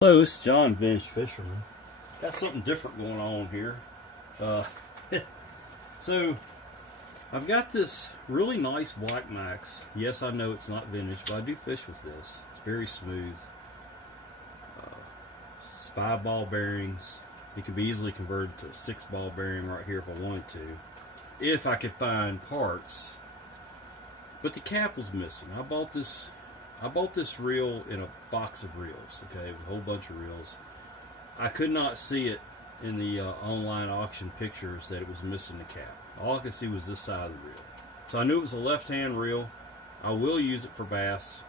Hello, it's John Vintage Fisherman. Got something different going on here. Uh, so, I've got this really nice Black Max. Yes, I know it's not vintage, but I do fish with this. It's very smooth. It's 5 ball bearings. It could be easily converted to a 6 ball bearing right here if I wanted to, if I could find parts. But the cap was missing. I bought this reel in a box of reels, okay, with a whole bunch of reels. I could not see it in the online auction pictures that it was missing the cap. All I could see was this side of the reel. So I knew it was a left-hand reel. I will use it for bass.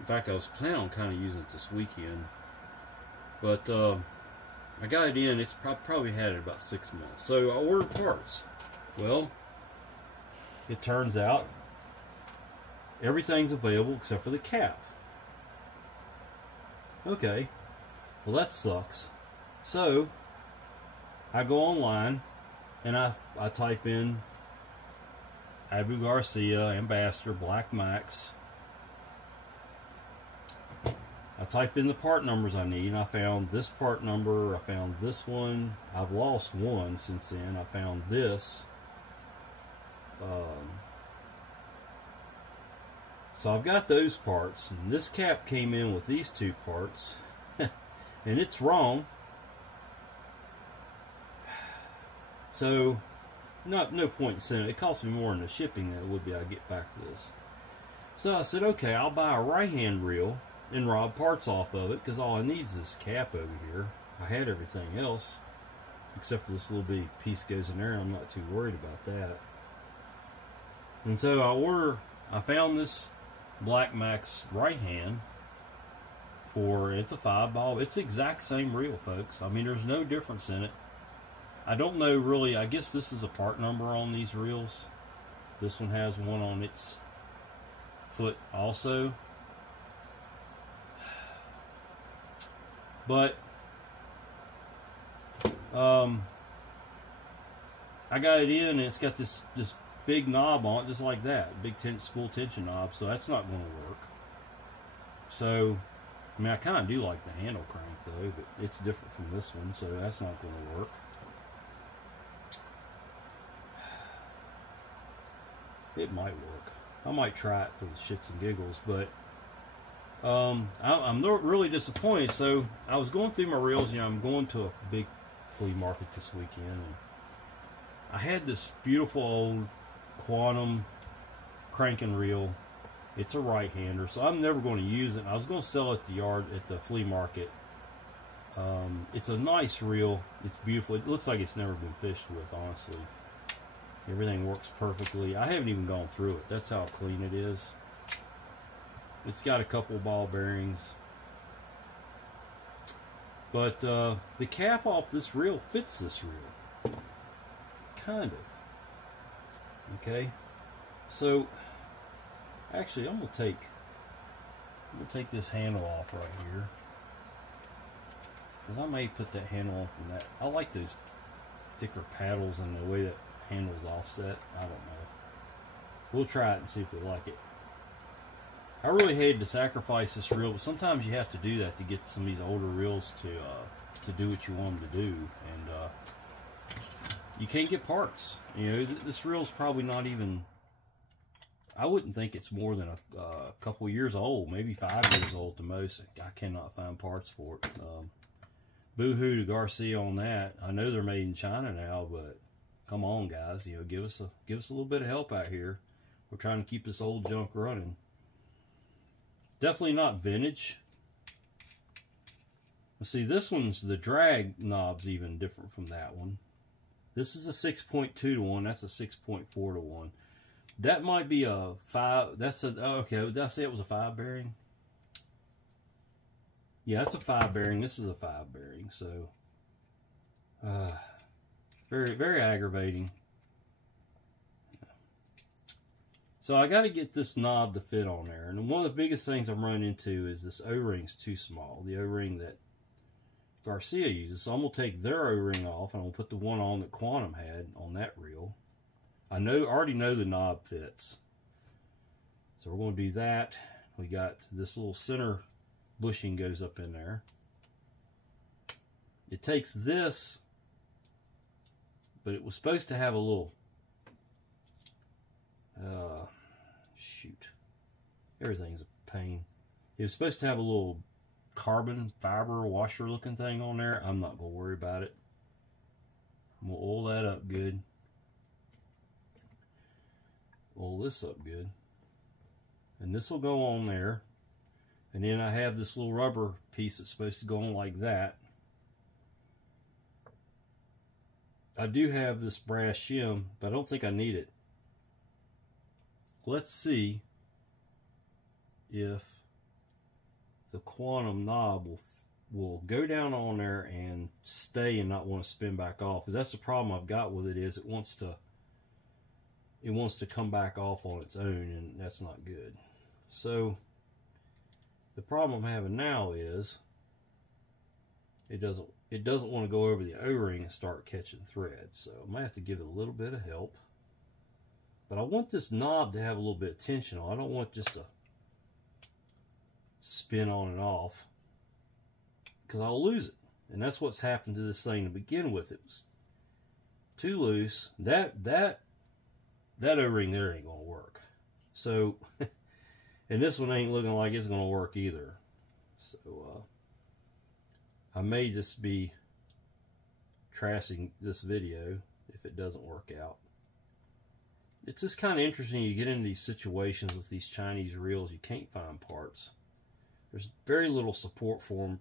In fact, I was planning on kind of using it this weekend. But I got it in. It's probably had it about 6 months. So I ordered parts. Well, it turns out everything's available except for the cap. Okay, well that sucks. So I go online and I type in Abu Garcia Ambassador Black Max. I type in the part numbers I need, and I found this part number, I found this one. I've lost one since then. I found this. So I've got those parts, and this cap came in with these 2 parts, and it's wrong. So, no point in sending it. It cost me more in the shipping than it would be I get back to this. So I said, okay, I'll buy a right-hand reel and rob parts off of it, because all I need is this cap over here. I had everything else, except for this little bitty piece goes in there, and I'm not too worried about that. And so I found this Black Max right hand it's a 5 ball. It's the exact same reel, folks. I mean, there's no difference in it. I don't know really. I guess this is a part number on these reels. This one has one on its foot also. But I got it in, and it's got this big knob on it, just like that, big spool tension knob. So that's not going to work. So, I mean, I kind of do like the handle crank though, but it's different from this one, so that's not going to work. It might work. I might try it for the shits and giggles, but I'm really disappointed. So I was going through my reels. You know, I'm going to a big flea market this weekend, and I had this beautiful old Quantum cranking reel. It's a right-hander, so I'm never going to use it. I was going to sell it at the flea market. It's a nice reel. It's beautiful. It looks like it's never been fished with, honestly. Everything works perfectly. I haven't even gone through it. That's how clean it is. It's got a couple ball bearings. But the cap off this reel fits this reel. Kind of. Okay. So actually I'm gonna take this handle off right here, because I may put that handle off from that. I like those thicker paddles and the way that handle's offset. I don't know. We'll try it and see if we like it. I really hated to sacrifice this reel, but sometimes you have to do that to get some of these older reels to do what you want them to do, and you can't get parts. You know, this reel's probably not even, I wouldn't think it's more than a couple years old, maybe 5 years old at the most. I cannot find parts for it. Boo-hoo to Garcia on that. I know they're made in China now, but come on, guys, you know, give us a little bit of help out here. We're trying to keep this old junk running. Definitely not vintage. See, this one's, the drag knob's even different from that one. This is a 6.2 to 1. That's a 6.4 to 1. That might be a 5. That's a, okay, did I say it was a 5 bearing? Yeah, that's a 5 bearing. This is a 5 bearing. So, very, very aggravating. So I got to get this knob to fit on there. And one of the biggest things I'm running into is this O-ring's too small. The O-ring that Garcia uses. So I'm going to take their O-ring off, and I'm going to put the one on that Quantum had on that reel. I already know the knob fits. So we're going to do that. We got this little center bushing goes up in there. It takes this, but it was supposed to have a little, shoot, everything's a pain. It was supposed to have a little carbon fiber washer looking thing on there. I'm not going to worry about it. I'm going to oil that up good. Oil this up good. And this will go on there. And then I have this little rubber piece that's supposed to go on like that. I do have this brass shim, but I don't think I need it. Let's see if the quantum knob will go down on there and stay and not want to spin back off. Because that's the problem I've got with it, is it wants to come back off on its own, and that's not good. So the problem I'm having now is it doesn't want to go over the O-ring and start catching threads. So I might have to give it a little bit of help. But I want this knob to have a little bit of tension on. I don't want just to spin on and off, because I'll lose it. And that's what's happened to this thing to begin with. It was too loose. That O-ring there ain't gonna work. So and this one ain't looking like it's gonna work either. So I may just be trashing this video if it doesn't work out. It's just kind of interesting. You get into these situations with these Chinese reels, you can't find parts. There's very little support for them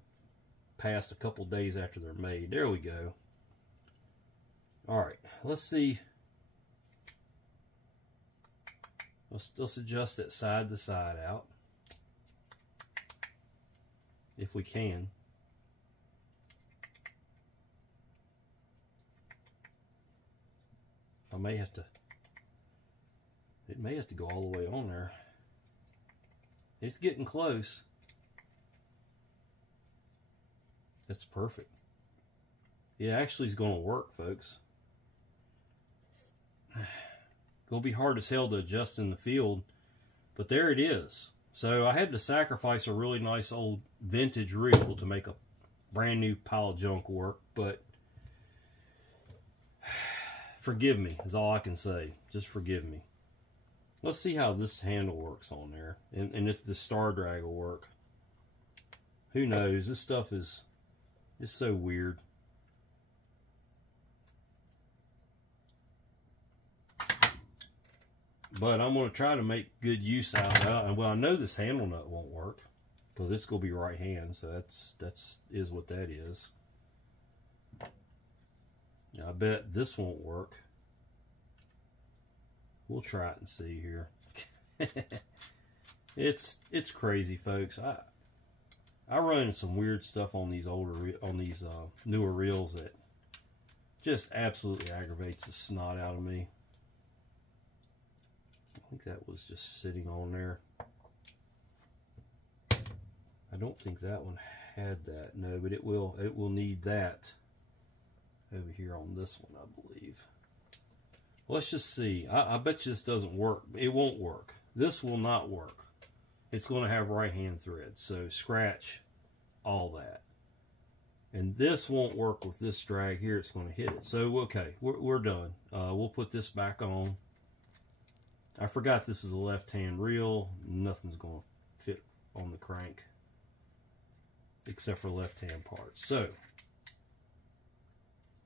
past a couple days after they're made. There we go. Alright, let's see. Let's adjust that side to side out, if we can. I may have to, it may have to go all the way on there. It's getting close. That's perfect. It actually is going to work, folks. It'll be hard as hell to adjust in the field, but there it is. So I had to sacrifice a really nice old vintage reel to make a brand new pile of junk work, but forgive me is all I can say. Just forgive me. Let's see how this handle works on there, and if the star drag will work. Who knows? This stuff is so weird. But I'm going to try to make good use out of it. And well, I know this handle nut won't work because it's going to be right hand, so that's what that is. Now, I bet this won't work. We'll try it and see here. It's crazy, folks. I run into some weird stuff on these newer reels that just absolutely aggravates the snot out of me. I think that was just sitting on there. I don't think that one had that. No, but it will need that over here on this one, I believe. Let's just see. I bet you this doesn't work. It won't work. This will not work. It's going to have right hand threads, so scratch all that. And this won't work with this drag here. It's going to hit it. So okay, we're done. We'll put this back on. I forgot this is a left-hand reel. Nothing's going to fit on the crank except for left-hand parts. So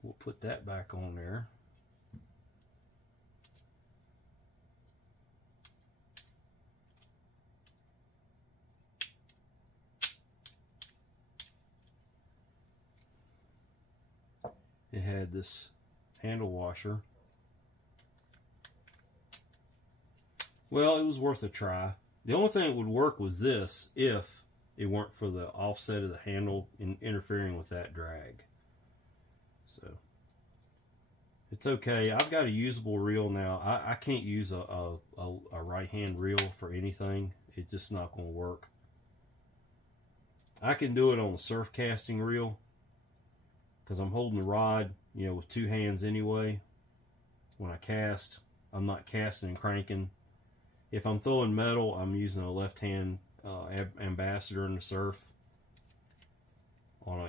we'll put that back on there. It had this handle washer. Well, it was worth a try. The only thing that would work was this if it weren't for the offset of the handle interfering with that drag. So it's okay. I've got a usable reel now. I can't use a right hand reel for anything. It's just not going to work. I can do it on the surf casting reel because I'm holding the rod, you know, with two hands anyway. When I cast, I'm not casting and cranking. If I'm throwing metal, I'm using a left hand ambassador in the surf.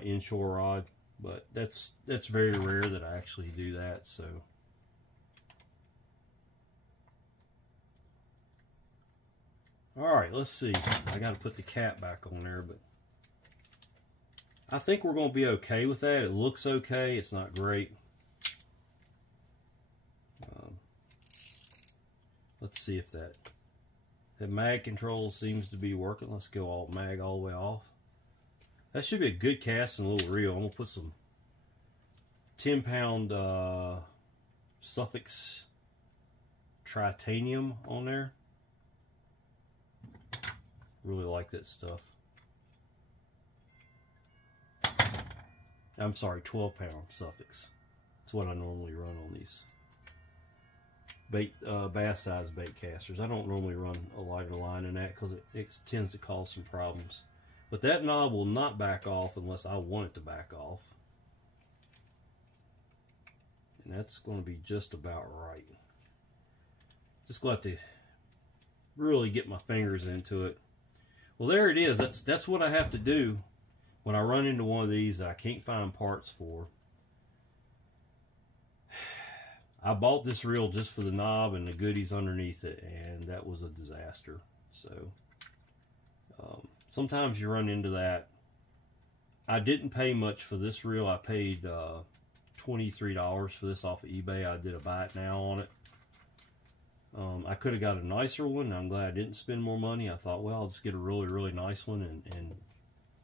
my inshore rod, but that's very rare that I actually do that. So all right, let's see. I got to put the cap back on there, but I think we're going to be okay with that. It looks okay. It's not great. Let's see if that mag control seems to be working. Let's go all mag all the way off. That should be a good casting little reel. I'm going to put some 10-pound Suffix Tritanium on there. Really like that stuff. I'm sorry, 12-pound Suffix. That's what I normally run on these bait, bass size bait casters. I don't normally run a lighter line in that because it tends to cause some problems. But that knob will not back off unless I want it to back off. And that's going to be just about right. Just going to have to really get my fingers into it. Well, there it is. That's what I have to do when I run into one of these that I can't find parts for. I bought this reel just for the knob and the goodies underneath it, and that was a disaster. So sometimes you run into that. I didn't pay much for this reel. I paid $23 for this off of eBay. I did a buy it now on it. I could have got a nicer one. I'm glad I didn't spend more money. I thought, well, I'll just get a really, really nice one and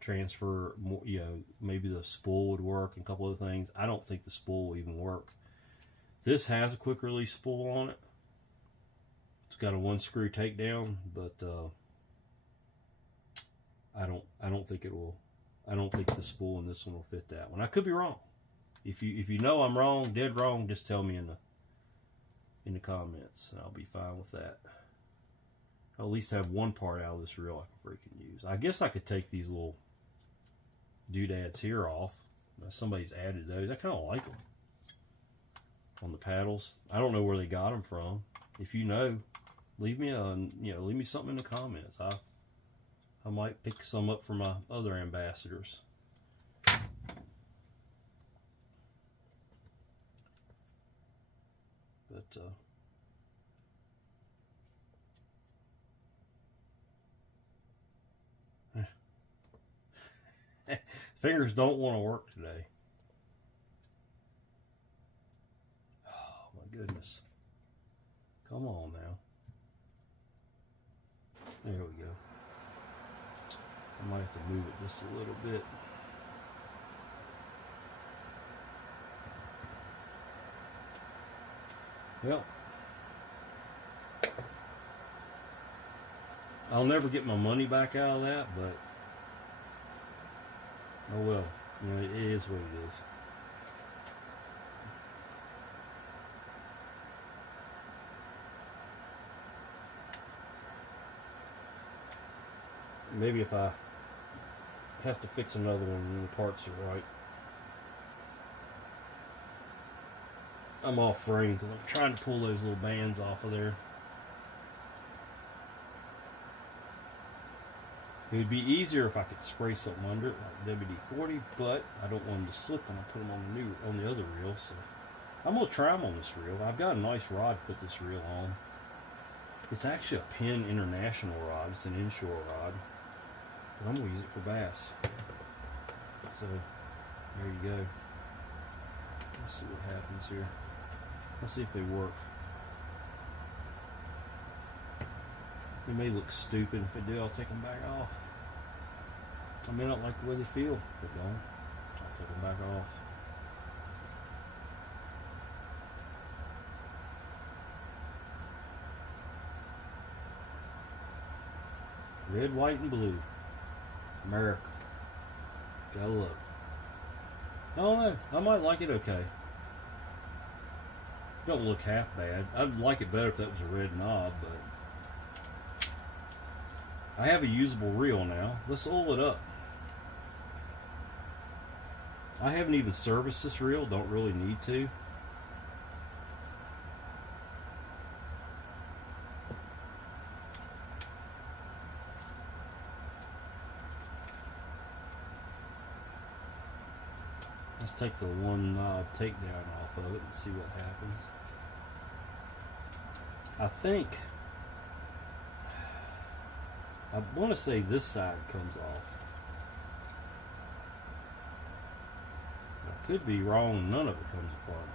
transfer more, you know, maybe the spool would work and a couple other things. I don't think the spool will even work. This has a quick release spool on it. It's got a 1-screw takedown, but I don't think it will. I don't think the spool in this one will fit that one. I could be wrong. If you know I'm wrong, dead wrong, just tell me in the comments, and I'll be fine with that. I'll at least have one part out of this reel I can freaking use. I guess I could take these little doodads here off. Somebody's added those. I kind of like them on the paddles. I don't know where they got them from. If you know, leave me leave me something in the comments. I might pick some up for my other ambassadors. But fingers don't want to work today. Oh my goodness. Come on now. There we go. I might have to move it just a little bit. Well, I'll never get my money back out of that, but oh well, you know, it is what it is. Maybe if I have to fix another one and the parts are right. I'm off frame because I'm trying to pull those little bands off of there. It would be easier if I could spray something under it, like WD-40, but I don't want them to slip when I put them on the other reel. So I'm gonna try them on this reel. I've got a nice rod to put this reel on. It's actually a Penn International rod. It's an inshore rod, but I'm gonna use it for bass. So there you go. Let's see what happens here. Let's see if they work. They may look stupid. If they do, I'll take them back off. I may not like the way they feel. If they don't, I'll take them back off. Red, white, and blue. America. Gotta look. I don't know. I might like it okay. Don't look half bad. I'd like it better if that was a red knob, but I have a usable reel now. Let's oil it up. I haven't even serviced this reel. Don't really need to. Let's take the one knob takedown off of it and see what happens. I think, I want to say this side comes off. I could be wrong, none of it comes apart.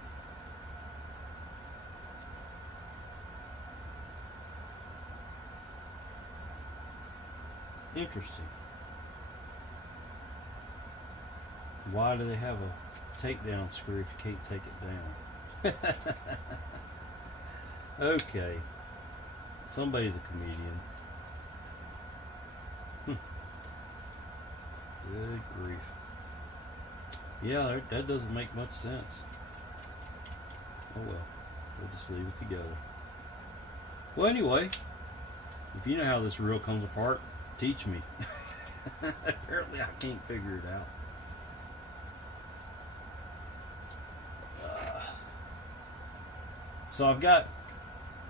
Interesting. Why do they have a takedown screw if you can't take it down? Okay. Somebody's a comedian. Good grief. Yeah, that doesn't make much sense. Oh well. We'll just leave it together. Well, anyway, if you know how this reel comes apart, teach me. Apparently I can't figure it out. So I've got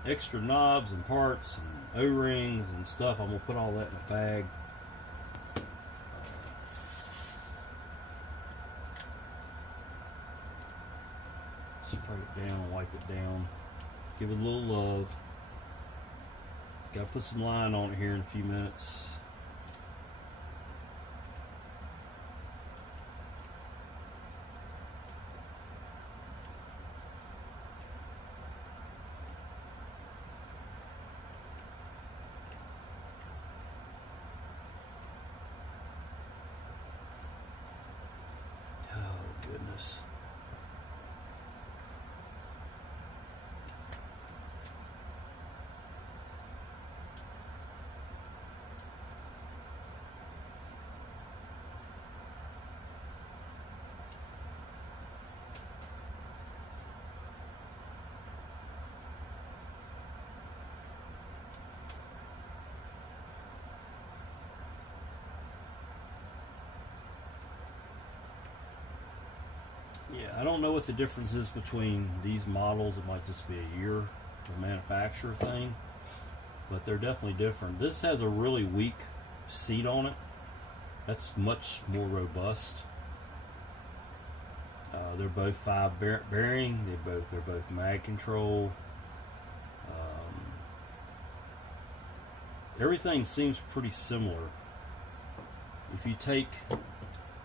extra knobs and parts and O-rings and stuff. I'm going to put all that in a bag. Spray it down, wipe it down, give it a little love. Got to put some line on it here in a few minutes. Oh goodness. Yeah, I don't know what the difference is between these models. It might just be a year or manufacturer thing, but they're definitely different. This has a really weak seat on it. That's much more robust. They're both 5 bearing. They're both mag control. Everything seems pretty similar. If you take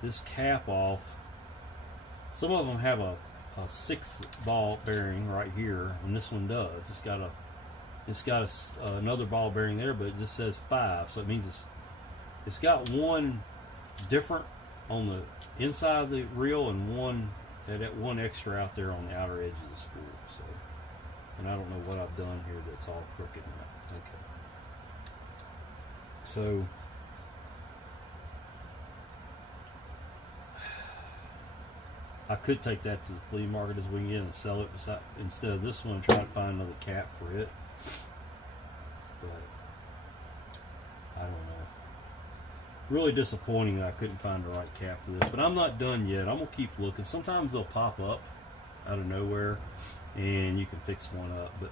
this cap off, some of them have a 6th ball bearing right here, and this one does. It's got another ball bearing there, but it just says 5, so it means it's got one different on the inside of the reel and one extra out there on the outer edge of the spool. So, and I don't know what I've done here that's all crooked now. Okay. So I could take that to the flea market as we can get and sell it instead of this one and try to find another cap for it. But I don't know. Really disappointing that I couldn't find the right cap for this. But I'm not done yet. I'm going to keep looking. Sometimes they'll pop up out of nowhere and you can fix one up. But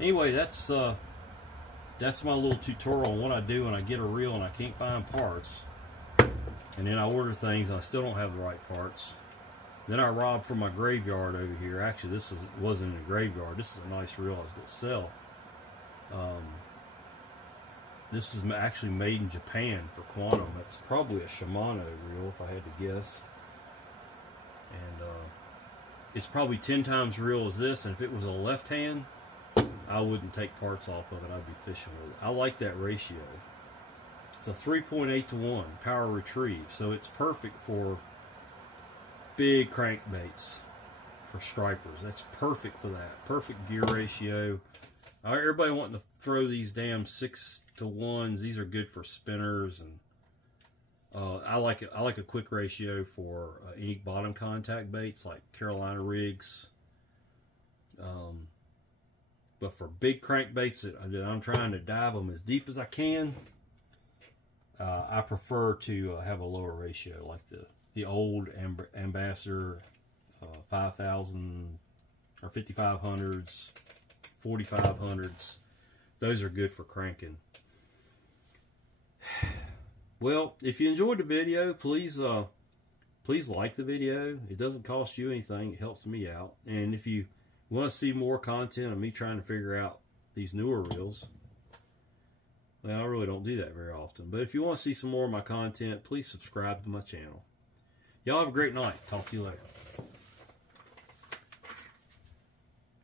anyway, that's my little tutorial on what I do when I get a reel and I can't find parts. And then I order things and I still don't have the right parts. Then I robbed from my graveyard over here. Actually, this wasn't in a graveyard. This is a nice reel I was going to sell. This is actually made in Japan for Quantum. It's probably a Shimano reel, if I had to guess. And it's probably 10 times real as this. And if it was a left hand, I wouldn't take parts off of it. I'd be fishing with it. I like that ratio. It's a 3.8 to 1 power retrieve. So it's perfect for big crankbaits, for stripers. That's perfect for that. Perfect gear ratio. Everybody wanting to throw these damn 6 to 1s. These are good for spinners, and I like it. I like a quick ratio for any bottom contact baits like Carolina rigs. But for big crankbaits that I'm trying to dive them as deep as I can, I prefer to have a lower ratio, like the old Ambassador 5000 or 5500s, 4500s. Those are good for cranking. Well, if you enjoyed the video, please please like the video. It doesn't cost you anything. It helps me out. And if you want to see more content of me trying to figure out these newer reels, well, I really don't do that very often. But if you want to see some more of my content, please subscribe to my channel. Y'all have a great night. Talk to you later.